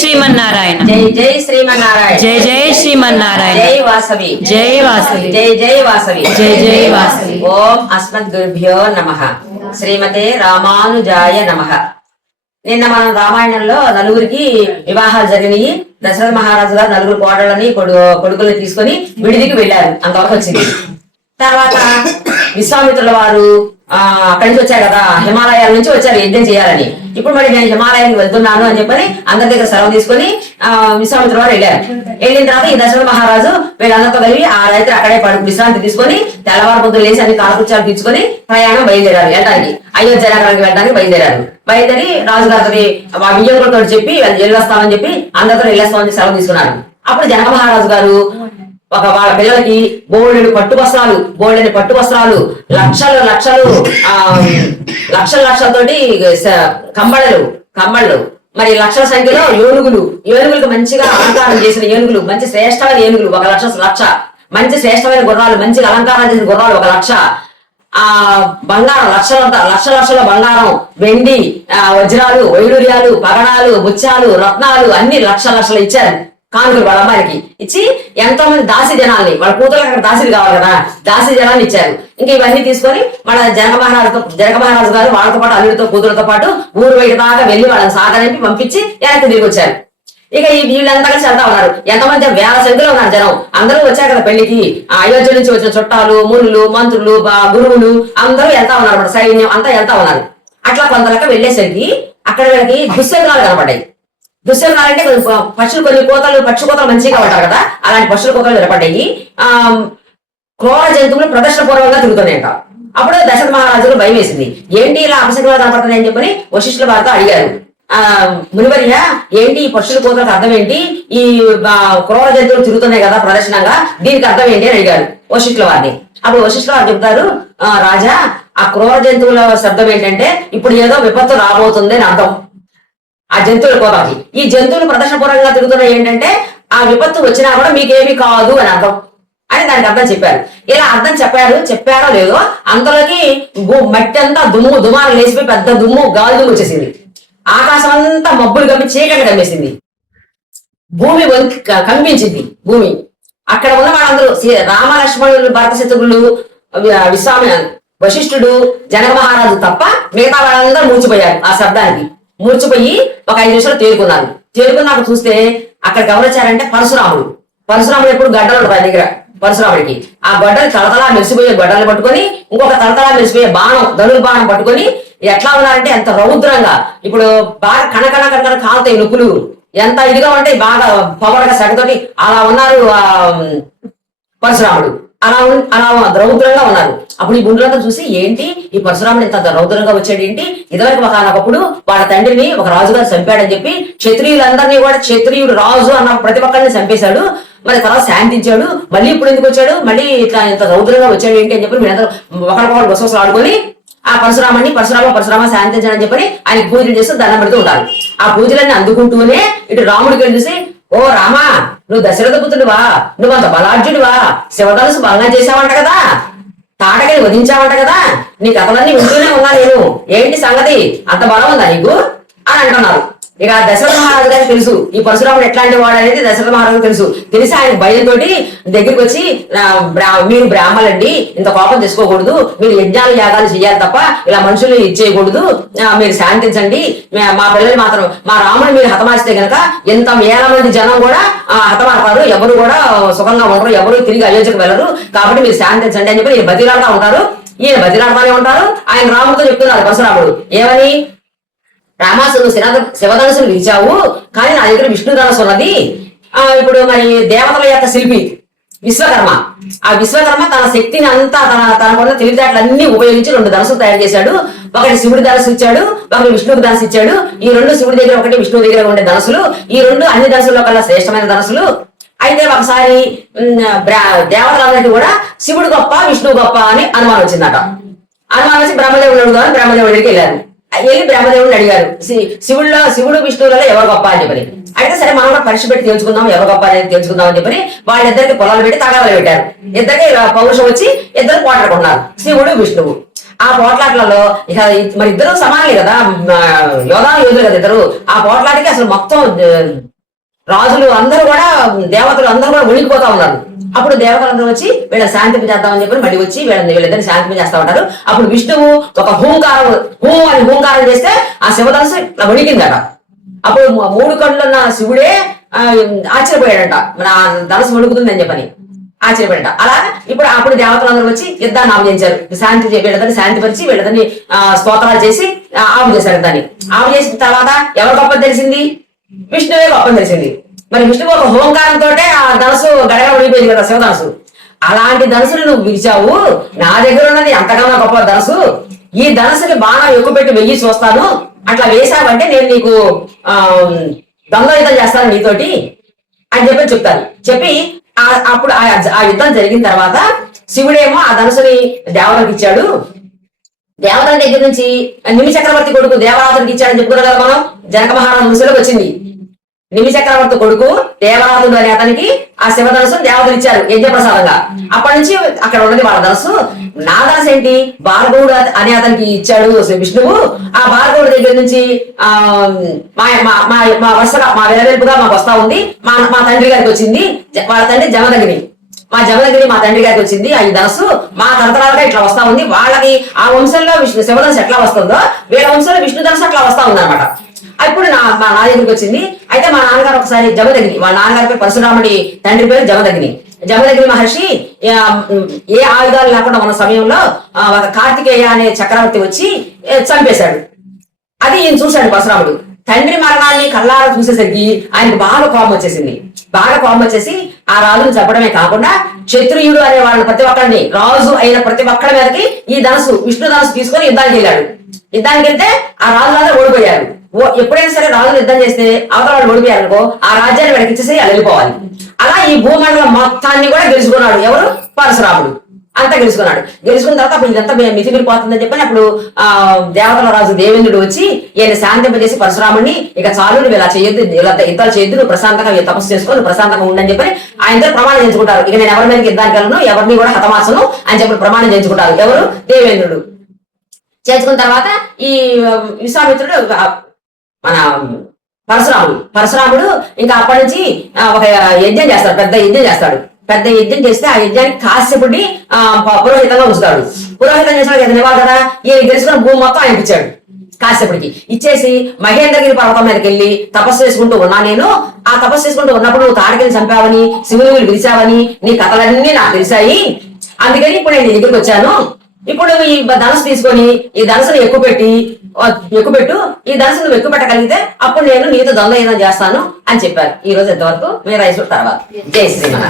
శ్రీమన్నారాయణ. జై జై శ్రీమన్నారాయణ. జై జై శ్రీమన్నారాయణ. జై వాసవి. జై వాసవి. జై జై వాసవి. జై జై వాసవి. ఓం అస్మద్గురుభ్యో నమః. శ్రీమతే రామానుజాయ నమః. నిన్న మనం రామాయణంలో నలుగురికి వివాహాలు జరిగినాయి. దశరథ మహారాజు గారు నలుగురు కోడళ్ళని కొడుకుల్ని తీసుకొని విడిదికి వెళ్ళారు. అంతవరకు వచ్చింది. తర్వాత విశ్వామిత్రుల వారు అక్కడి నుంచి వచ్చారు కదా, హిమాలయాల నుంచి వచ్చారు యజ్ఞం చేయాలని. ఇప్పుడు మరి నేను హిమాలయానికి వెళ్తున్నాను అని చెప్పని అందరి దగ్గర సెలవు తీసుకుని విశ్వామిత్ర వారు వెళ్ళారు. వెళ్ళిన తర్వాత ఈ దశరథ మహారాజు వీళ్ళందరితో కలిపి ఆ రైతులు అక్కడే విశ్రాంతి తీసుకొని తెల్లవారు పొద్దులు లేచి అన్ని కాలకృత్యాలు తీసుకొని ప్రయాణం బయలుదేరారు. వెళ్ళడానికి అయోధ్య నగరానికి వెళ్ళడానికి బయలుదేరారు. బయలుదేరి రాజుగారితో విజయకులతో చెప్పి వెళ్ళొస్తామని చెప్పి అందరితో వెళ్ళేస్తామని సెలవు తీసుకున్నారు. అప్పుడు జనక మహారాజు గారు వాళ్ళ పిల్లలకి బోల్డెని పట్టు వస్త్రాలు లక్షలతోటి కంబళ్ళు మరి లక్షల సంఖ్యలో ఏనుగులకు మంచిగా అలంకారం చేసిన ఏనుగులు, మంచి శ్రేష్టమైన ఏనుగులు 1,00,000 మంచి శ్రేష్టమైన గుర్రాలు, మంచిగా అలంకారం చేసిన గుర్రాలు 1,00,000, బంగారం లక్షల బంగారం, వెండి, వజ్రాలు, వైడూర్యాలు, పగడాలు, ముత్యాలు, రత్నాలు అన్ని లక్షలు ఇచ్చారు కానుకలు వాళ్ళ అమ్మాయికి ఇచ్చి. ఎంతో మంది దాసి జనాల్ని, వాళ్ళ కూతురు అక్కడ దాసీలు కావాలి కదా, దాసి జనాన్ని ఇచ్చారు. ఇంకా ఇవన్నీ తీసుకొని మన జనక మహారాజు గారు వాళ్ళతో పాటు అల్లుడితో కూతురుతో పాటు ఊరు బయట దాకా వెళ్లి వాళ్ళని సాగనింపి పంపించి వెనక్కి తిరిగి వచ్చారు. ఇక ఈ వీళ్ళంతా కలిసి వెళ్తా ఉన్నారు. ఎంతమంది వేల సంఖ్యలో ఉన్నారు జనం. అందరూ వచ్చారు కదా పెళ్లికి. అయోధ్య నుంచి వచ్చిన చుట్టాలు, మునులు, మంత్రులు, గురువులు అందరూ వెళ్తా ఉన్నారు. సైన్యం అంతా వెళ్తా ఉన్నారు. అట్లా కొంతలక వెళ్లేసరికి అక్కడ వీళ్ళకి దుశ్శకునాలు కనపడ్డాయి. దుశ్శకునాలు అంటే పక్షి కోతలు మంచిగా ఉంటారు కదా, అలాంటి పక్షుల కోతలు నిలబడ్డాయి. క్రూర జంతువులు ప్రదర్శనపూర్వకంగా తిరుగుతున్నాయంట. అప్పుడు దశరథ మహారాజుకు భయం వేసింది. ఏంటి ఇలా అపశకునాలు కనపడుతున్నాయి అని చెప్పని వశిష్ఠుల వారితో అడిగారు. మునివర్య, ఏంటి ఈ పక్షుల కోతలకు అర్థం ఏంటి? ఈ క్రూర జంతువులు తిరుగుతున్నాయి కదా ప్రదర్శనంగా, దీనికి అర్థం ఏంటి అని అడిగారు వశిష్ఠుల వారిని. అప్పుడు వశిష్ఠుల వారు చెప్తారు, రాజా, ఆ క్రూర జంతువుల శబ్దం ఏంటంటే ఇప్పుడు ఏదో విపత్తు రాబోతుంది అని అర్థం. ఆ జంతువుల కోతకి ఈ జంతువులు ప్రదర్శనపూర్వకంగా తిరుగుతున్నాయి ఏంటంటే ఆ విపత్తు వచ్చినా కూడా మీకేమీ కాదు అని అర్థం అని దానికి అర్థం చెప్పారు. ఇలా అర్థం చెప్పారో లేదో అంతలోకి మట్టి అంతా దుమాలు లేచిపోయి పెద్ద గాలి దుమ్ము వచ్చేసింది. ఆకాశం అంతా మబ్బులు కమ్మి చీకటి కమ్మేసింది. భూమి కంపించింది. భూమి అక్కడ ఉన్న వాళ్ళందరూ రామ లక్ష్మణులు, భరత శత్రుఘ్నులు, వశిష్ఠుడు, జనక మహారాజు తప్ప మిగతా వాళ్ళందరూ మూర్చిపోయారు. ఆ శబ్దానికి మూర్చిపోయి ఒక 5 నిమిషాలు తేరుకున్నాక చూస్తే అక్కడ గమనించారంటే పరశురాముడు ఎప్పుడు గడ్డలు ఉంటాయి దగ్గర. పరశురాముడికి ఆ గడ్డలు తలతలా మెరిసిపోయే గడ్డలు పట్టుకొని ఇంకొక తలతలా మెరిసిపోయే ధనుర్ బాణం పట్టుకొని ఎట్లా ఉన్నారంటే ఎంత రౌద్రంగా, ఇప్పుడు బాగా కణకణ కాలుతాయి నొప్పులు, ఎంత ఇదిగా ఉంటాయి, బాగా పవడగా సగతోటి అలా ఉన్నారు పరశురాముడు. అలా రౌద్రంగా ఉన్నారు. అప్పుడు ఈ గుండ్రంతా చూసి ఏంటి ఈ పరశురాముడు ఇంత రౌద్రంగా వచ్చాడు ఏంటి? ఇదివరకు ఒకనొకప్పుడు వాళ్ళ తండ్రిని ఒక రాజుగారు చంపాడని చెప్పి క్షత్రియులందరినీ కూడా క్షత్రియుడు రాజు అన్న ప్రతి ఒక్కరిని చంపేశాడు. మరి తర్వాత శాంతించాడు. మళ్ళీ ఇప్పుడు ఎందుకు వచ్చాడు, మళ్ళీ ఇట్లా ఇంత రౌద్రంగా వచ్చాడు ఏంటి అని చెప్పి మీరందరూ ఒకరికొకరు గుసగుసలు ఆడుకొని ఆ పరశురామ శాంతించాడని చెప్పని ఆయనకి పూజలు చేస్తూ దండం పెడుతూ ఉంటారు. ఆ పూజలన్నీ అందుకుంటూనే ఇటు రాముడికి వెళ్ళి చూసి, ఓ రామా, నువ్వు దశరథ పుత్రుడివా, నువ్వు అంత బలార్జుడివా, శివధనుసు భంగం చేశావంట కదా, తాటకని వధించావంట కదా, నీ కథలన్నీ వింటూనే ఉన్నా నేను, ఏంటి సంగతి, అంత బలం ఉందా నీకు అని అంటున్నారు. ఇక దశరథ మహారాజు గారికి తెలుసు ఈ పరశురాముడు ఎట్లాంటి వాడు అనేది. దశరథ మహారాజు తెలిసి ఆయన భయంతో దగ్గరికి వచ్చి, మీరు బ్రాహ్మలండి, ఇంత కోపం తెచ్చుకోకూడదు, మీరు యజ్ఞాలు యాగాలు చేయాలి తప్ప ఇలా మనుషులు ఇచ్చేయకూడదు, మీరు శాంతించండి, మా పిల్లలు మాత్రం మా రాముని మీరు హతమారిస్తే గనక ఎంత వేల మంది జనం కూడా హతమారతారు, ఎవరు కూడా సుఖంగా ఉండరు, ఎవరు తిరిగి అయోధ్యకు వెళ్ళరు, కాబట్టి మీరు శాంతించండి అని చెప్పి ఈయన బతిలాడుతూ ఉంటారు. ఆయన రాముడితో చెప్తున్నారు పరశురాముడు ఏమని, రామాసును శివధనుసును విరిచావు, కానీ నా దగ్గర విష్ణు ధనుసు ఉన్నది. ఇప్పుడు మరి దేవతల యొక్క శిల్పి విశ్వకర్మ, ఆ విశ్వకర్మ తన శక్తిని అంతా తనకున్న తెలివితేటలన్నీ ఉపయోగించి 2 ధనుసులు తయారు చేశాడు. ఒకటి శివుడి ధనుసు ఇచ్చాడు, ఒకటి విష్ణువుకి ధనుసు ఇచ్చాడు. ఈ 2 శివుడి దగ్గర, ఒకటి విష్ణువు దగ్గర ఉండే ధనుసులు. ఈ 2 అన్ని ధనుసుల్లో కల్లా శ్రేష్టమైన ధనుసులు. అయితే ఒకసారి దేవతలందరికీ కూడా శివుడు గొప్ప విష్ణువు గొప్ప అని అనుమానం వచ్చిందట. అనుమానం వచ్చి బ్రహ్మదేవుడు అడుగుదామని బ్రహ్మదేవుడి దగ్గరికి వెళ్ళారు. వెళ్ళి బ్రహ్మదేవుడిని అడిగారు, శివుడు విష్ణువులలో ఎవరు గొప్ప అని చెప్పని. అయితే సరే మనం కూడా పరీక్ష పెట్టి తెలుసుకుందాం, ఎవరు గొప్ప అనేది తెలుసుకుందాం అని చెప్పని వాళ్ళిద్దరికి పొలాలు పెట్టి తగాదాలు పెట్టారు. ఇద్దరికి పౌరుషం వచ్చి ఇద్దరు పోట్లాడుకున్నారు, శివుడు విష్ణువు. ఆ పోట్లాట్లలో ఇక మరి ఇద్దరు సమానలే కదా, యోధులు కదా ఇద్దరు. ఆ పోట్లాటికి అసలు మొత్తం రాజులు అందరూ కూడా, దేవతలు అందరూ కూడా ఉనికిపోతా ఉన్నారు. అప్పుడు దేవతలందరూ వచ్చి వీళ్ళ శాంతింప చేద్దామని చెప్పి మళ్ళీ వచ్చి వీళ్ళిద్దరిని శాంతింప చేస్తా ఉంటారు. అప్పుడు విష్ణువు ఒక హూంకారం చేస్తే ఆ శివధనుసు ఇట్లా వణికిందట. అప్పుడు 3 కళ్ళున్న శివుడే ఆశ్చర్యపోయాడంట, నా ధనుసు వణుకుతుందని చెప్పని ఆశ్చర్యపడట. అలా అప్పుడు దేవతలందరూ వచ్చి యుద్ధాన్ని ఆపుచేశారు. వీళ్ళదని శాంతిపరిచి వీళ్ళదని స్తోత్రాలు చేసి ఆపు చేశారు. దాన్ని ఆపు చేసిన తర్వాత ఎవరు గొప్ప తెలిసింది? విష్ణువే గొప్పని తెలిసింది. మరి విష్ణువు ఒక హోంకారంతో ఆ ధనుసు గడగ ఉడిపోయింది కదా, శివధనుసు. అలాంటి ధనుసుని నువ్వు విరిచావు, నా దగ్గర ఉన్నది అంతకన్నా గొప్ప ధనుసు. ఈ ధనుసుని బాణం ఎక్కువ పెట్టి వెయ్యి చూస్తాను, అట్లా వేసావంటే నేను నీకు దొంగ యుద్ధం చేస్తాను నీతోటి అని చెప్తారు. చెప్పి అప్పుడు ఆ యుద్ధం జరిగిన తర్వాత శివుడేమో ఆ ధనుసుని దేవతలకు ఇచ్చాడు. దేవతల దగ్గర నుంచి నిమి చక్రవర్తి కొడుకు దేవరాజునికి ఇచ్చాడని చెప్పుకున్నాం కదా మనం. జనక మహారాజు వంశంలోకి వచ్చింది. నిమి చక్రవర్తి కొడుకు దేవరాజుడు అనే అతనికి ఆ శివధనుసు దేవతలు ఇచ్చారు యజ్ఞప్రసాదంగా. అప్పటి నుంచి అక్కడ ఉన్నది వాళ్ళ ధనుసు. నా ధనుసు ఏంటి? భార్గవుడు అనే అతనికి ఇచ్చాడు విష్ణువు. ఆ భార్గవుడి దగ్గర నుంచి మా వరుసగా మా వెలవెలుపుగా మాకు వస్తా ఉంది. మా తండ్రి గారికి వచ్చింది. వాళ్ళ తండ్రి జమదగ్ని, మా తండ్రి గారికి వచ్చింది. ఆ ధనుసు మా తరతరాలుగా ఇట్లా వస్తా ఉంది. వాళ్ళకి ఆ వంశంలో శివధనుసు ఎట్లా వస్తుందో వీళ్ళ వంశంలో విష్ణు ధనుసు అట్లా వస్తా ఉంది అనమాట. అప్పుడు నా దగ్గరికి వచ్చింది. అయితే మా నాన్నగారు ఒకసారి జమదగ్ని, వాళ్ళ నాన్నగారి పేరు పరశురాముడి తండ్రి పేరు జమదగ్ని మహర్షి ఏ ఆయుధాలు లేకుండా ఉన్న సమయంలో ఒక కార్తికేయ అనే చక్రవర్తి వచ్చి చంపేశాడు. అది ఈయన చూశాడు పరశురాముడు. తండ్రి మరణాన్ని కళ్ళారా చూసేసరికి ఆయనకు బాగా కోపం వచ్చేసింది. బాగా కోపం వచ్చేసి ఆ రాజును చంపడమే కాకుండా క్షత్రియుడు అనే వాళ్ళని ప్రతి ఒక్కరిని, రాజు అయిన ప్రతి ఒక్కరి మీదకి ఈ ధనుసు విష్ణు ధనుసు తీసుకొని యుద్ధానికి వెళ్ళాడు. యుద్ధానికి వెళ్తే ఆ రాజులందరూ ఓడిపోయారు. ఎప్పుడైనా సరే రాజులు యుద్ధం చేస్తే అవతల వాళ్ళు ఓడిపోయారు అనుకో, ఆ రాజ్యాన్ని వెనక్కి ఇచ్చేసి వెళ్ళిపోవాలి. అలా ఈ భూమండలం మొత్తాన్ని కూడా గెలుచుకున్నాడు. ఎవరు? పరశురాముడు. అంతా గెలుచుకున్నాడు. గెలుచుకున్న తర్వాత అప్పుడు ఇదంతా మితిమిరిపోతుందని చెప్పని అప్పుడు దేవతల రాజు దేవేంద్రుడు వచ్చి ఈయన శాంతింపజేసి పరశురాముడిని, ఇక చాలు నువ్వు ఇలా చేయొద్దు, ఇలా యుద్ధాలు చేయొద్దు, నువ్వు ప్రశాంతంగా తపస్సు చేసుకొని నువ్వు ప్రశాంతంగా ఉండని చెప్పని ఆయనతో ప్రమాణం చేయించుకుంటారు. ఇక నేను ఎవరి మీదకి యుద్ధానికి వెళ్ళను, ఎవరిని కూడా హతమార్చను అని చెప్పి ప్రమాణం చేయించుకుంటారు. ఎవరు? దేవేంద్రుడు. చేర్చుకున్న తర్వాత ఈ విశ్వామిత్రుడు మన పరశురాముడు ఇంకా అప్పటి నుంచి ఒక యజ్ఞం చేస్తాడు, పెద్ద యజ్ఞం చేస్తాడు. పెద్ద యజ్ఞం చేస్తే ఆ యజ్ఞానికి కాశ్యపుడిని పురోహితంగా ఉంచుతాడు. పురోహితం చేసిన ఇవ్వాలి కదా, ఈయన గెలుచుకున్న భూమి మొత్తం ఆయనకి ఇచ్చాడు. కాశ్యపుడికి ఇచ్చేసి మహేంద్రగిరి పర్వతం మీదకి వెళ్ళి తపస్సు చేసుకుంటూ ఉన్నా నేను. ఆ తపస్సు చేసుకుంటూ ఉన్నప్పుడు నువ్వు తాడికని చంపావని, శివుని పిలిచావని నీ కథలన్నీ నాకు తెలిసాయి. అందుకని ఇప్పుడు నేను దగ్గరికి వచ్చాను. ఇప్పుడు ఈ ధనుసు తీసుకొని ఈ ధనుసును ఎక్కుపెట్టు, ఈ ధనుసు నువ్వు ఎక్కువ పెట్టగలిగితే అప్పుడు నేను నీతో దొంగ యుద్ధం చేస్తాను అని చెప్పారు. ఈ రోజు ఎంతవరకు మీరు 5 తర్వాత. జై శ్రీమన్నారాయణ.